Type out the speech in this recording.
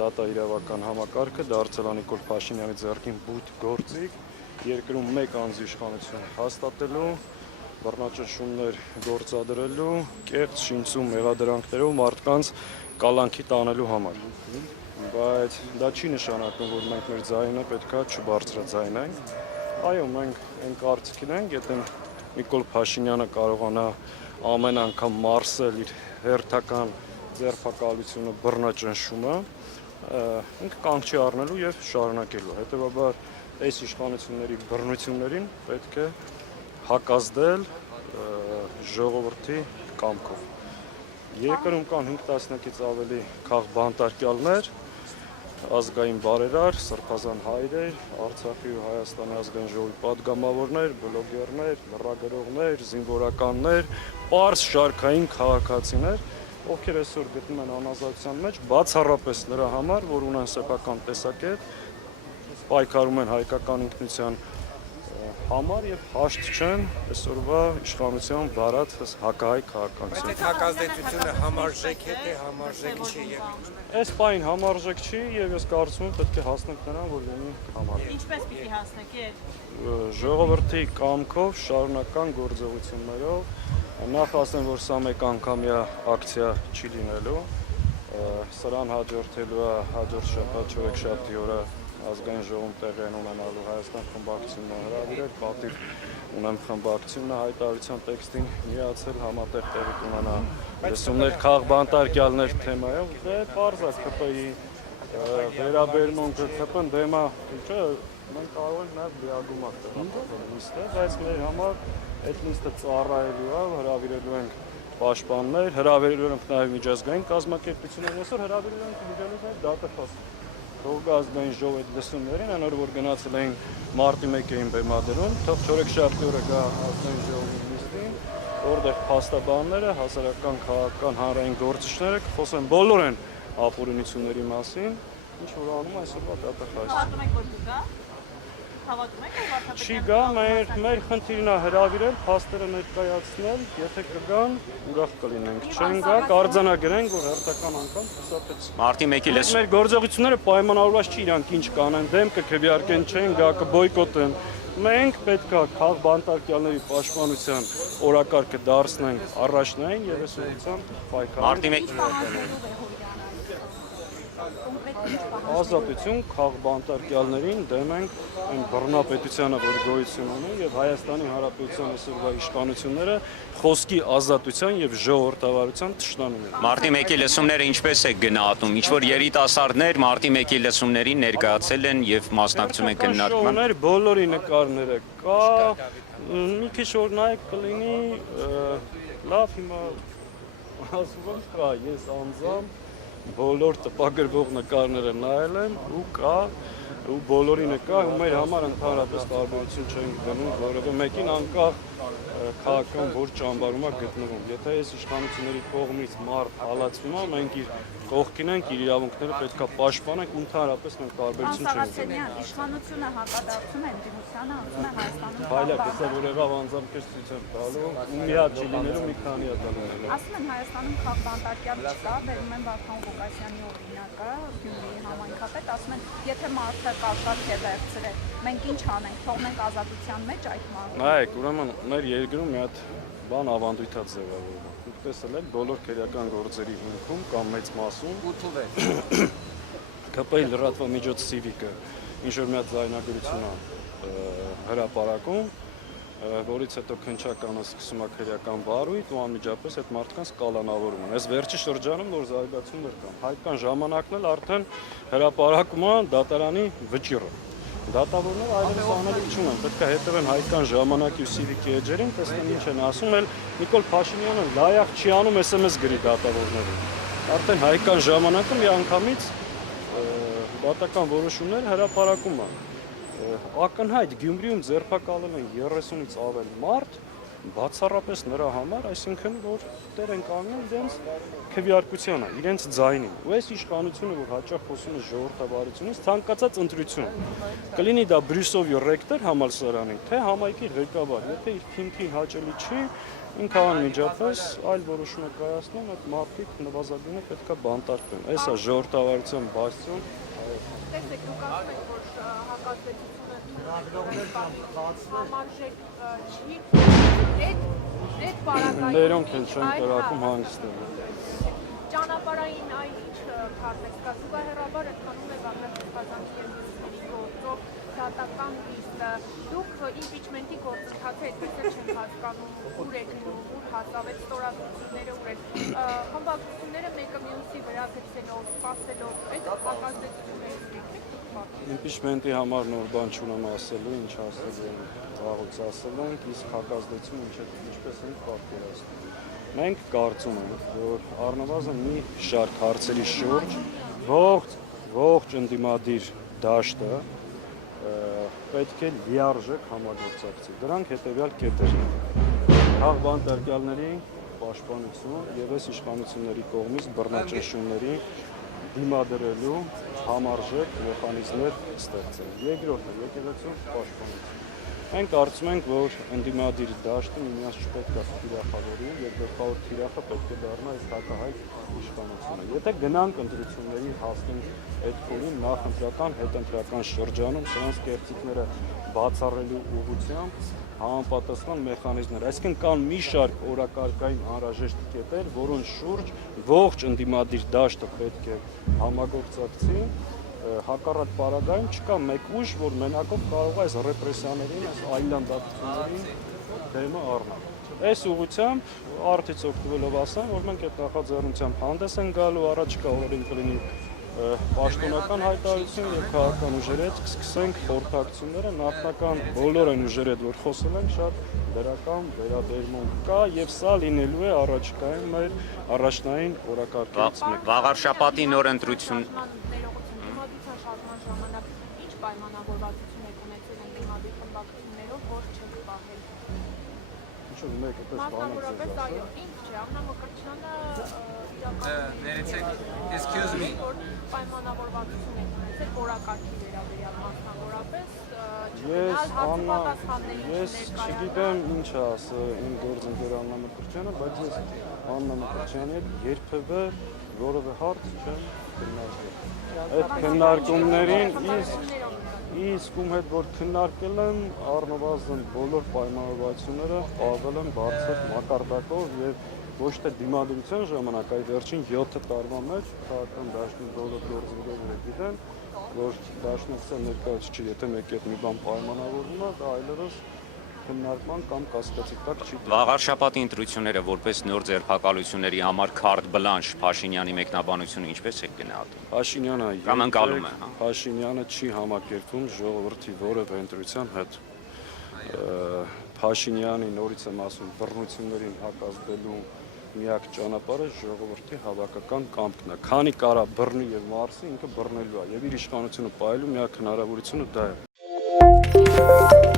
դատա իրավական համակարգը դարձել է Նիկոլ Փաշինյանի ձեռքին բութ գործիք, երկրում մեկ անձի իշխանություն հաստատելու, բռնաճնշումներ գործադրելու, կեղծ շինծու մեղադրանքներով մարդկանց կալանքի տանելու համար։ Բայց դա չի նշանակում, որ մենք մեր ձայնը պետքա չբարձրաձայնենք։ Այո, մենք այն կարծիքին ենք, եթե Նիկոլ Փաշինյանը կարողանա ամեն անգամ մարսել իր հերթական ձերբակալությունը, բռնաճնշումը, ինքը կանգ չի առնելու եւ շարունակելու։ Հետեւաբար այս իշխանությունների բռնություններին պետք է հակազդել ժողովրդի կամքով։ Երկրում կան 5 տասնյակից ավելի քաղբանտարկյալներ, ազգային բարերար, սրբազան հայրեր, Արցախի ու Հայաստանի ազգային ժողովի պատգամավորներ, բլոգերներ, լրագրողներ, զինվորականներ, պարզ շարքային քաղաքացիներ, ովքեր այսօր գտնում են անազատության մեջ, բացառապես նրա համար, որ ունեն սեփական տեսակետ, պայքարում են հայկական ինքնության համար եւ հաշտ չեն այսօրվա իշխանության վարած հակահայ քաղաքականություն։ Բայց այդ հակազդեցությունը համարժեք է, թե համարժեք չի եւ այս պայն համարժեք չի եւ ես կարծում եմ պետք է հասնենք նրան, որ լինի համարժեք։ Ինչպես պիտի հասնեք Ժողովրդի կամքով, շարունակական գործողություններով, նախ ասեմ, որ սա մեկ անգամյա ակցիա չի լինելու, սրան հաջորդելու է հաջորդ շաբաթ չորեքշաբթի օրը ազգային ժողովում տեղի ունենալու Հայաստան խմբակցությունը հրավիրել, պատիվ ունեմ խմբակցությունը հայտարարության տեքստին միացել, համատեղ տեղի կունենա լսումներ քաղբանտարկյալներ թեմայով, դե պարզ է ԿՊ-ի վերաբերմունքը, ԿՊ-ն դեմա, չէ, մենք կարող ենք նաև լիագումակ տեղափոխել նիստը, բայց մեր համար այդ նիստը ծառայելու է, հրավիրելու ենք պաշտպաններ, հրավիրելու ենք նաև միջազգային կազմակերպություններ, այսօր հրավիրելու ենք միջազգային դատախազ Ռոգա ազգային ժողովի լսումներին, այն որ գնացել էին մարտի 1-ին բեմադրում, թող չորեքշաբթի օրը գա ազգային ժողովի նիստին, որտեղ փաստաբանները, հասարակական քաղաքական հանրային գործիչները կխոսեն բոլոր են ապօրինությունների մասին, ինչ որ անում այսօրվա դատախազը։ Հավատում եք, որ կգա։ Հավատում եք, որ վարչապետը Չի գա, մեր խնդիրն է հրավիրել, փաստերը ներկայացնել, եթե կգան, ուրախ կլինենք։ Չեն գա, կարձանագրենք, որ հերթական անգամ հուսափեց։ Մարտի 1-ի լես Մեր գործողությունները պայմանավորված չի իրանք ինչ կանեն, դեմ կքվեարկեն, չեն գա, կբոյկոտեն։ Մենք պետք է քաղբանտարկյալների պաշտպանության օրակարգը դարձնենք առաջնային եւ այս ուղղությամբ պայքարենք։ Մարտի 1 Ազատություն քաղբանտարկյալներին դեմ ենք այն բռնապետությանը, որ գոյություն ունի եւ Հայաստանի Հանրապետության այսօրվա իշխանությունները խոսքի ազատության եւ ժողովրդավարության թշնամին են։ Մարտի 1-ի լսումները ինչպես է գնահատում։ Ինչ որ երիտասարդներ Մարտի 1-ի լսումներին ներկայացել են եւ մասնակցում են քննարկման։ Բոլորի նկարները կա, մի քիչ որ նայեք կլինի, լավ հիմա ասում եմ կա, ես անձամբ բոլոր տպագրվող նկարները նայել եմ ու կա ու բոլորինը կա ու մեր համար ընդհանրապես տարբերություն չենք գնում, որովհետեւ մեկին անկախ քաղաքական որ ճամբարում է գտնվում։ Եթե այս իշխանությունների կողմից մարդ հալածվում է, մենք իր կողքին ենք, իր իրավունքները պետք է պաշտպանենք, ընդհանրապես մենք տարբերություն չենք գնում։ Իշխանությունը հակադարձում է ընդդիմությանը, ասում է Հայաստանում Բայլակ, հեսա որ եղավ անձամբ քեզ ցույց եմ տալու, մի հատ չի լինելու, մի քանի հատ լինելու։ ասում են Հայաստանում քաղբանտարկյալ չկա, բերում են Վարդան Ղուկասյանի օրինակը, Գյումրիի համայնքապետ, ասում են, եթե մարդը կաշառք է վերցրել, մենք ինչ անենք, թողնենք ազատության մեջ այդ մարդը։ Նայեք, ուրեմն մեր երկրում մի հատ բան ավանդույթ է ձևավորվում։ Դուք տեսել եք բոլոր քրեական գործերի հիմքում կամ մեծ մասում 8-6 ԿՊ-ի լրատվամիջոց Civic-ը ինչ որ մի հատ ձայնագրություն է հրապարակում, որից հետո քննչականը սկսում է քրեական բարույթ ու անմիջապես այդ մարդկանց կալանավորում են։ Այս վերջի շրջանում նոր զարգացումներ կան։ Հայկական ժամանակն էլ արդեն հրապարակում է դատարանի վճիռը։ Դատավորները այլևս անելիք չունեն, պետք է հետևեն հայկական ժամանակի ու Civic-ի էջերին, տեսնեն ինչ են ասում, էլ Նիկոլ Փաշինյանը լայախ չի անում SMS գրի դատավորներին։ Արդեն հայկական ժամանակը մի անգամից դատական որոշումներ հրապարակում է։ Ակնհայտ Գյումրիում ձերբակալել են 30-ից ավել մարդ, բացառապես նրա համար, այսինքն որ տեր են կանգնել իրենց քվեարկությանը, իրենց ձայնին։ Ու այս իշխանությունը, որ հաճախ խոսում է ժողովրդավարությունից, ցանկացած ընտրություն կլինի դա Բրյուսովի ռեկտոր համալսարանի, թե համայնքի ղեկավար, եթե իր թիմքին հաճելի չի, ինքը անմիջապես այլ որոշում է կայացնում, այդ մարդիկ նվազագույնը պետք է բանտարկվեն։ Այս է ժողովրդավարության բացություն։ Տեսեք, դուք ասում եք, որ հակազդեցությունը համարժեք չի, այդ պարագայում Ներոնք էլ չեն կրակում հանգստել։ ճանապարհային այլ ինչ քարտեքս կա, զուգահեռաբար ընթանում է վարչապետարանի եւ մյուսների գործով դատական լիստը, դուք իմպիչմենտի գործընթացը այդպես էլ չեն հասկանում, ուր է գնում, ուր հասավ այդ ստորագրությունները, ուր է խմբակցությունները մեկը մյուսի վրա գցելով, սպասելով, այդ հակազդեցությունները Իմպիչմենտի համար նոր բան չունեմ ասելու, ինչ ասել եմ, վաղուց ասել ենք, իսկ հակազդեցում ինչպես ենք պատկերացնում։ Մենք կարծում ենք, որ առնվազն մի շարք հարցերի շուրջ ողջ ընդդիմադիր դաշտը պետք է լիարժեք համագործակցի։ Դրանք հետևյալ կետերն են. Քաղբանտարկյալների պաշտպանություն եւ այս իշխանությունների կողմից բռնաճնշումների դիմադրելու համարժեք մեխանիզմներ ստեղծել։ Երկրորդը եկեղեցու պաշտպանություն։ Մենք կարծում ենք, որ ընդդիմադիր դաշտը միմյանց չպետք է թիրախավորի եւ գլխավոր թիրախը պետք է դառնա այս հակահայտ իշխանությունը։ Եթե գնանք ընտրությունների հասնենք այդ փուլին նախընտրական, հետընտրական շրջանում սրանց կեղծիքները բացառելու ուղղությամբ համապատասխան մեխանիզմներ, այսինքն կան մի շարք օրակարգային անհրաժեշտ կետեր, որոնց շուրջ ողջ ընդդիմադիր դաշտը պետք է համագործակցի, հակառակ պարագայում չկա մեկ ուժ, որ մենակով կարող է այս ռեպրեսիաներին, այս այլանդատություններին դեմը առնել։ Այս ուղղությամբ արդից օգտվելով ասեմ, որ մենք այդ նախաձեռնությամբ հանդես են գալու, առաջիկա օրերին կլինի պաշտոնական հայտարարություն եւ քաղաքական ուժերի հետ կսկսենք խորհրդակցությունները, նախնական բոլոր այն ուժերի հետ, որ խոսել ենք, շատ դրական վերաբերմունք կա եւ սա լինելու է առաջիկայում մեր առաջնային օրակարգից մեկը։ Վաղարշապատի նոր ընտրություն ինչ պայմանավորվածություն եք ունեցել ընդդիմադիր խմբակցություններով, որ չեք պահել։ Ինչու՞ մեկը պես Մասնավորապես այո, ինձ չէ, Աննա Մկրտչյանը Ներեցեք, excuse me. Պայմանավորվածություն եք ունեցել որակարգի վերաբերյալ մասնավորապես, Ես Աննա, պատասխանների ես չգիտեմ ինչ է ասել իմ գործընկեր Աննա Մկրտչյանը, բայց ես Աննա Մկրտչյանի հետ երբևէ որևէ հարց չեմ քննարկել։ Այդ քննարկումներին իսկ ում հետ որ քննարկել եմ, առնվազն բոլոր պայմանավորվածությունները պահվել են բարձր մակարդակով եւ ոչ թե դիմադրության ժամանակ, այլ վերջին 7 տարվա մեջ քաղաքական դաշտի բոլոր գործիչները գիտեն, որ դաշնակցության ներկայացուցիչը եթե մեկի հետ մի բան պայմանավորվում է, դա այլևս քննարկման կամ կասկածի տակ չի դրվում։ Վաղարշապատի ընտրությունները որպես նոր ձերբակալությունների համար քարտ բլանշ Փաշինյանի մեկնաբանությունը ինչպես է գնահատում։ Փաշինյանը Կամ ընկալում է, հա։ Փաշինյանը չի համակերպվում ժողովրդի որևէ ընտրության հետ։ Փաշինյանի նորից եմ ասում բռնություններին հակազդելու միակ ճանապարհը ժողովրդի հավաքական կամքն է։ Քանի կարա բռնի եւ մարսի, ինքը բռնելու է եւ իր իշխանությունը պահելու միակ հնարավորությունը դա է։